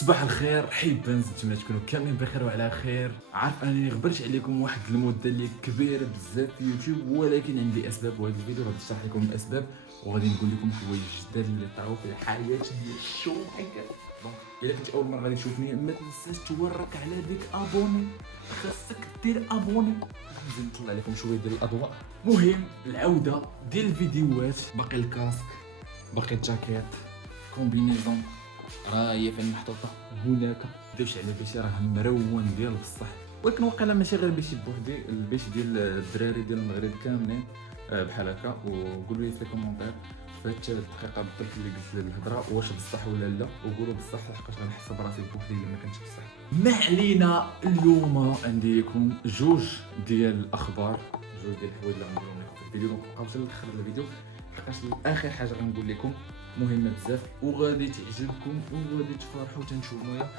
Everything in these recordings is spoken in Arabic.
صباح الخير، حيت نتمنى تكونوا كاملين بخير وعلى خير. عارف انني غبرت عليكم واحد المده اللي كبيره بزاف في يوتيوب، ولكن عندي اسباب، وهذا الفيديو غادي نشرح لكم الاسباب وغادي نقول لكم حوايج جداد اللي طراو في الحياه ديال الشو حكا. الا كنت اول مره غادي تشوفني ما تنساش تورك على ديك ابوني، خاصك دير ابوني. نزيد نطلع لكم شويه ديال الاضواء. مهم العوده ديال الفيديوهات، باقي الكاسك، باقي الجاكيت، كومبينيزون راه هي فين محطوطه هناك. داوش على بيشي راه مرون ديال بصح، ولكن واقيلا ماشي غير بيشي بوحدي، البيش ديال الدراري ديال المغرب كاملين بحال هكا. وقولوا لي في الكومونتير فهاد الدقيقه بالضبط اللي قلت الهضره واش بصح ولا لا، وقولوا بصح لحقاش غنحس براسي بوحدي الا ما كانتش بصح. ما علينا، اليوم عندي لكم جوج ديال الاخبار، جوج ديال الحوايج اللي غنقولهم لكم في الفيديو. ما تبقاوش لاخر الفيديو حقاش اخر حاجه غنقول لكم مهمه بزاف وغادي تعجبكم وغادي تفرحوا تنشوفوها.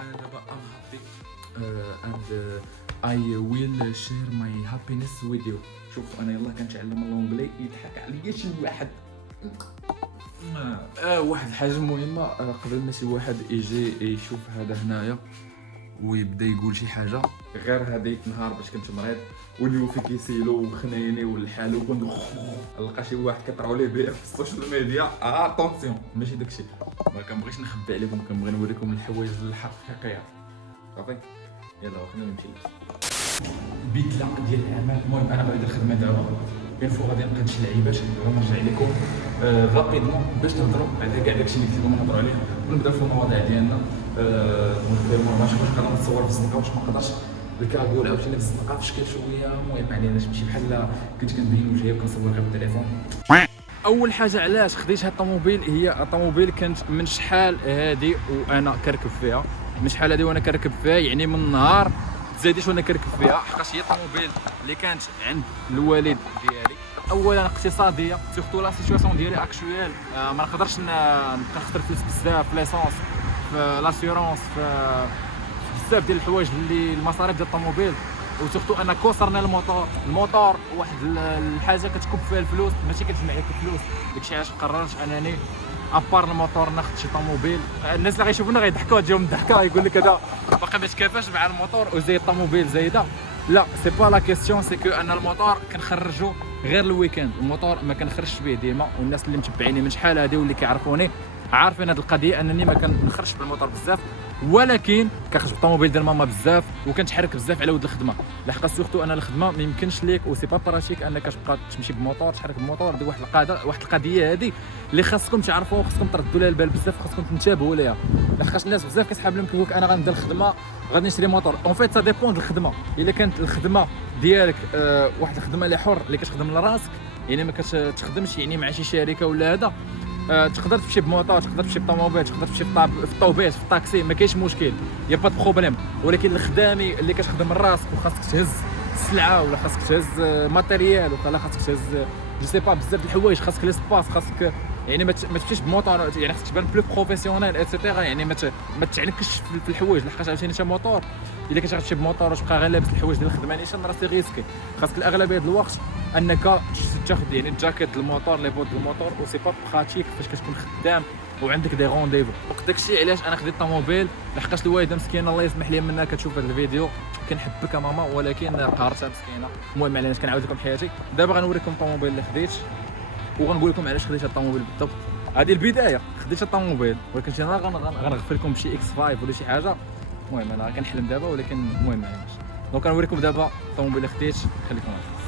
انا دابا ام هابي and I will share my happiness with you. شوف انا يلاه كنتعلم الانجلي، يضحك عليا شي واحد. واحد الحاجه مهمه قبل ما شي واحد يجي يشوف هذا هنايا ويبدا يقول شي حاجه غير هذيك النهار باش كنت مريض واللي فيك كيسيلو وخنايني والحال وكنت نلقى شي واحد كيطراو ليه بيه في السوشيال ميديا. اتونسيون ماشي داكشي، ما كنبغيش نخبي عليكم، كنبغي نوريكم الحوايج الحقيقيه. صافي يلا خلينا نمشي. بدله ديال العمل. المهم انا بعد الخدمه دابا بين فوق غادي نلقى شي لعيبات ونرجع لكم غابيدمون باش نهضروا على كاع داكشي اللي كنت نهضروا عليه ونبداو في المواضيع ديالنا. المهم ماشي واش نقدر نتصور في الزنقه واش ما نقدرش، الكاغول عاوتاني في الزنقه في شكل شويه. المهم ما عليناش، ماشي بحال كنت كنبين وجهي وكنصور غير بالتليفون. اول حاجه علاش خديت هاد الطوموبيل، هي الطوموبيل كانت من شحال هادي وانا كنركب فيها، من شحال هادي وانا كنركب فيها، يعني من نهار تزاديت وانا كنركب فيها، حقاش هي الطوموبيل اللي كانت عند الوالد ديالي. اولا اقتصاديه، سورتو لا سيتواسيون ديالي اكشويل ما نقدرش نبقى نخسر فلوس بزاف في ليسونس، في لاسيورونس، في بزاف ديال الحوايج اللي المصاريف ديال الطوموبيل. وسورتو انا كوسرنا الموتور واحد الحاجه كتكب فيها الفلوس، ماشي كتجمع لك الفلوس. داكشي علاش قررت انني ابار الموتور ناخذ شي طوموبيل. الناس اللي غيشوفونا غيضحكوا، تجيهم الضحكه، يقول لك هذا باقي ما تكافاش مع الموتور وزي الطوموبيل زايده. لا سي با لا كيسيون، سي كو ان الموتور كنخرجو غير الويكاند، الموتور ما كنخرجش به ديما. والناس اللي متبعيني من شحال هادي واللي كيعرفوني عارفين هذه القضيه، انني ما كنخرجش بالموتور بزاف، ولكن كنخرج بالطوموبيل ديال ماما بزاف وكنتحرك بزاف على ود الخدمه. لحقاش سورتو انا الخدمه ما يمكنش ليك وسي با براتيك انك تبقى تمشي بموتور تحرك بالموتور. دي واحد القضيه هذه اللي خاصكم تعرفوها وخاصكم تردوا لها البال بزاف، خاصكم تنتبهوا ليها. لحقاش الناس بزاف كتسحب لهم كيقول لك انا غنبدا الخدمه غادي نشري موتور. اون فيت سا ديبون د الخدمه. الا كانت الخدمه ديالك واحد الخدمه اللي حر اللي كتخدم لراسك، يعني ما كتخدمش يعني مع شي شركه ولا هذا، تقدر تمشي بموطور، تقدر تمشي بطوموبيل، تقدر تمشي في الطوبيس، في الطاكسي، ما كاينش مشكل، يا با بروبليم. ولكن الخدامي اللي كتخدم راسك وخاصك تهز السلعه ولا خاصك تهز ماتيريال ولا خاصك تهز جو سي با بزاف د الحوايج، خاصك ليسباس، خاصك يعني ما تمشيش بموطور، يعني خاصك تبان بلو بروفيسيونيل ايتترا. يعني ما تعنكش في الحوايج، لحقاش عاوتاني انت موطور الا كنت غتمشي بموطور وتبقى غير لابس الحوايج ديال الخدمه نيشان راه سي ريسكي. خاصك الاغلبيه ديال الوقت انك تاخذ يعني الجاكيت ديال الموطور، لي بوت ديال الموطور، و سي با براتيك فاش كتكون خدام وعندك دي رونديفو. داكشي علاش انا خديت الطوموبيل، لحقاش الوالده مسكينه الله يسمح لي منها كتشوف هذا الفيديو، كنحبك يا ماما ولكن قهرتها مسكينه. المهم علاش كنعاود لكم حياتي. دابا غنوريكم الطوموبيل اللي خديت وغنقول لكم علاش خديت هذا الطوموبيل بالضبط. هذه البدايه، خديت الطوموبيل ولكن شي نهار غنغفر لكم بشي اكس 5 ولا شي حاجه. المهم انا كنحلم دابا، ولكن المهم معليش. دونك غنوريكم دابا الطوموبيل اللي خديت، خليكم معايا.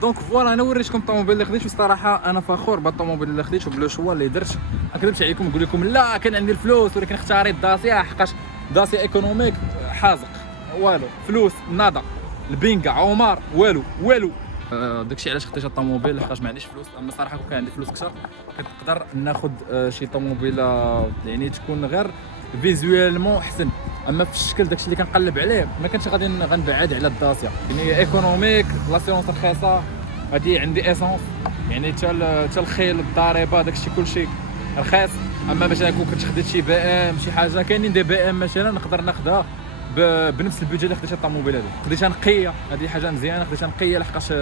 دونك فوالا انا وريتكم الطوموبيل اللي خديت، والصراحه انا فخور بالطوموبيل اللي خديت وبلو شوا اللي درت. ما كذبش عليكم نقول لكم لا كان عندي الفلوس، ولكن اختاريت داسيا حقاش داسيا ايكونوميك حازق، والو فلوس ناضا، البينكا عمر والو. داكشي علاش خديت الطوموبيل، لحقاش ما عنديش فلوس. اما الصراحه كون كان عندي فلوس اكثر كنت نقدر ناخذ شي طوموبيل يعني تكون غير فيزوالمون احسن. اما في الشكل داكشي اللي كنقلب عليه ما كنتش غادي غنبعد على الداسيا. يعني ايكونوميك، لاسيونس رخيصه، هادي عندي اسونس، يعني حتى الخيل الضريبه داكشي كلشي رخيص. اما مثلا كون كنت خديت شي بي ام شي حاجه، كاينين دي بي ام مثلا نقدر ناخذها بنفس البيدجي اللي خديتها الطوموبيل هذه. خديتها نقيه، هذه حاجه مزيانه، خديتها نقيه لحقاش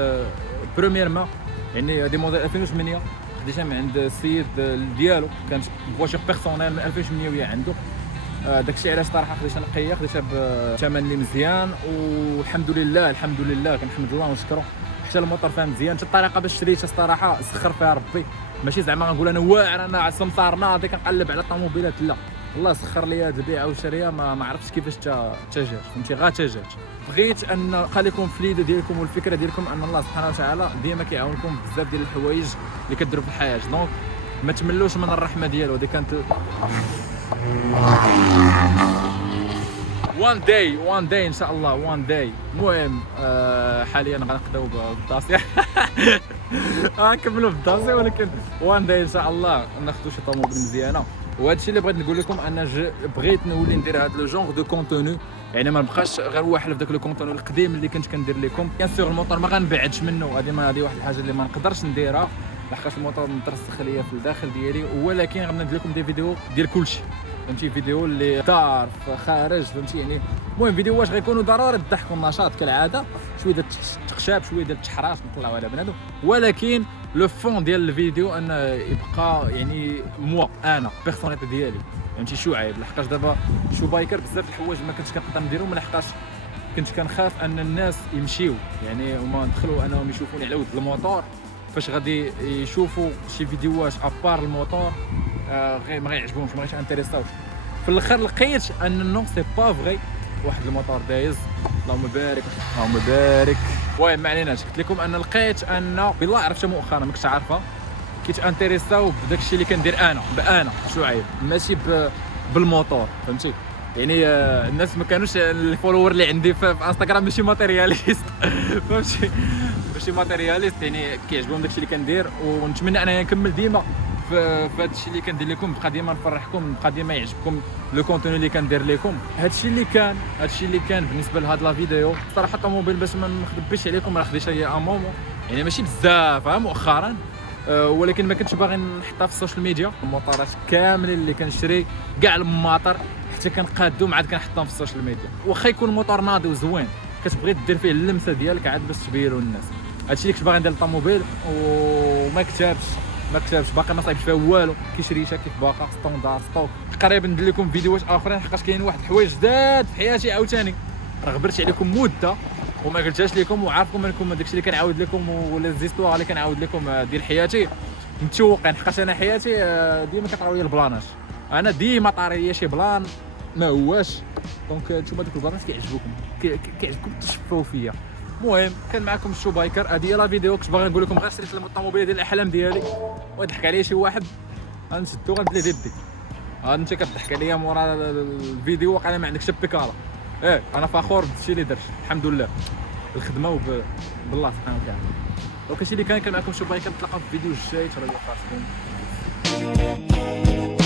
برومييرمون يعني هذه موديل 2008 خديتها من عند السيد ديالو، كانت فواتور بيرسونيل من 2008 وهي عنده. داكشي علاش صراحه خديتها نقيه، خديتها بثمن اللي مزيان، والحمد لله الحمد لله كنحمد الله ونشكره. حتى الموتور فيها مزيان، حتى الطريقه باش شريتها الصراحه سخر فيها ربي، ماشي زعما غنقول انا واعر انا سمسار ناضي كنقلب على الطوموبيلات، لا الله سخر لي هاد البيعه والشريه، ما عرفتش كيفاش جات فهمتي، غا جات. بغيت ان خليكم في اليد ديالكم والفكره ديالكم ان الله سبحانه وتعالى ديما كيعاونكم بزاف ديال الحوايج اللي كديروا في الحياه، دونك ما تملوش من الرحمه ديالو. هذه كانت وان داي ان شاء الله، وان داي. المهم حاليا غنقداو بالداسيه نكملوا بالداسيه، ولكن وان داي ان شاء الله ناخذوا شي طوموبيل مزيانه. وهذا الشيء اللي بغيت نقول لكم، انا بغيت نولي ندير هذا لو جونغ دو كونتوني، يعني ما نبقاش غير واحد في داك لو كونتوني القديم اللي كنت كندير لكم. بيان سور الموتور ما غنبعدش منه، هذه واحد الحاجه اللي ما نقدرش نديرها لحقاش الموتور مترسخ ليا في الداخل ديالي، ولكن غندير لكم دي فيديو ديال كلشي، فهمتي، فيديو اللي دار في خارج، فهمتي يعني. المهم فيديوهات غيكونوا ضروري الضحك والنشاط كالعاده، شويه ديال التخشاب، شويه ديال التحراش نطلعوا على بنادم، ولكن لو فون ديال الفيديو ان يبقى يعني انا بيرسوناليتي ديالي، فهمتي، شعيب. لحقاش دابا شو بايكر بزاف الحوايج ما كنتش كنقدر نديرهم لحقاش كنت كنخاف ان الناس يمشيو يعني هما دخلوا انهم يشوفوني على ود الموتور، فاش غادي يشوفوا شي فيديوهات ابار الموتور غير ما غيعجبهمش، ما غيش انتريساوش. في الاخر لقيت ان نو سي با فغي، واحد الموتور دايز، اللهم بارك اللهم بارك. المهم ما عليناش، قلت لكم ان لقيت ان بالله عرفتها مؤخرا ما كنتش عارفها، كنت انتريساو بداك الشيء اللي كندير انا شعيب، ماشي بالموتور، فهمتي يعني. الناس ما كانوش الفولور اللي عندي في انستغرام ماشي ماتيرياليست فهمتي، ماشي ماتيرياليست، يعني كيعجبهم داكشي اللي كندير، ونتمنى انني نكمل ديما في هادشي اللي كندير لكم، نبقى ديما نفرحكم، نبقى ديما يعجبكم لو كونتوني اللي كندير لكم. هادشي اللي كان بالنسبه لهاد لا فيديو. صراحه الطوموبيل باش ما نخبيش عليكم راه خديتها هي امومو، يعني ماشي بزاف مؤخرا، ولكن ما كنتش باغي نحطها في السوشيال ميديا. الموطارات كاملين اللي كنشري كاع الماطر حتى كنقادهم عاد كنحطهم في السوشيال ميديا، واخا يكون الموتور ناضي وزوين كتبغي دير فيه اللمسه ديالك عاد باش تبينوا للناس. هادشي اللي كنت باغي ندير للطوموبيل، وما كتبش باقي ما صايبش فيها والو، كيشريشها كيف باقا ستوندار ستوك. قريب ندير لكم فيديوهات اخرين حقاش كاين واحد الحوايج جداد في حياتي عاوتاني، راه غبرت عليكم مده وما قلتهاش لكم، وعارفكم انكم داكشي اللي كنعاود لكم ولا زيستوار اللي كنعاود لكم ديال حياتي متشوقين، حقاش انا حياتي ديما كطراو لي البلانات، انا ديما طاري ليا شي بلان ما هواش، دونك نتوما دوك البلانات كيعجبكم تشفاو فيا. المهم كان معكم الشو بايكر، هذه هي لا فيديو كنت باغي نقول لكم غير شريت الطوموبيله ديال الاحلام ديالي ويضحك عليا شي واحد، غنشدو غندير ليه يدي. انت كتضحك عليا مورا الفيديو، واقيلا ما عندكش بيكالا. انا فخور بالشيء اللي درت الحمد لله، بالخدمه بالله سبحانه وتعالى. دونك هادشي اللي كان معكم شو بايكر، نتلاقاو في الفيديو الجاي، تريحوا راسكم.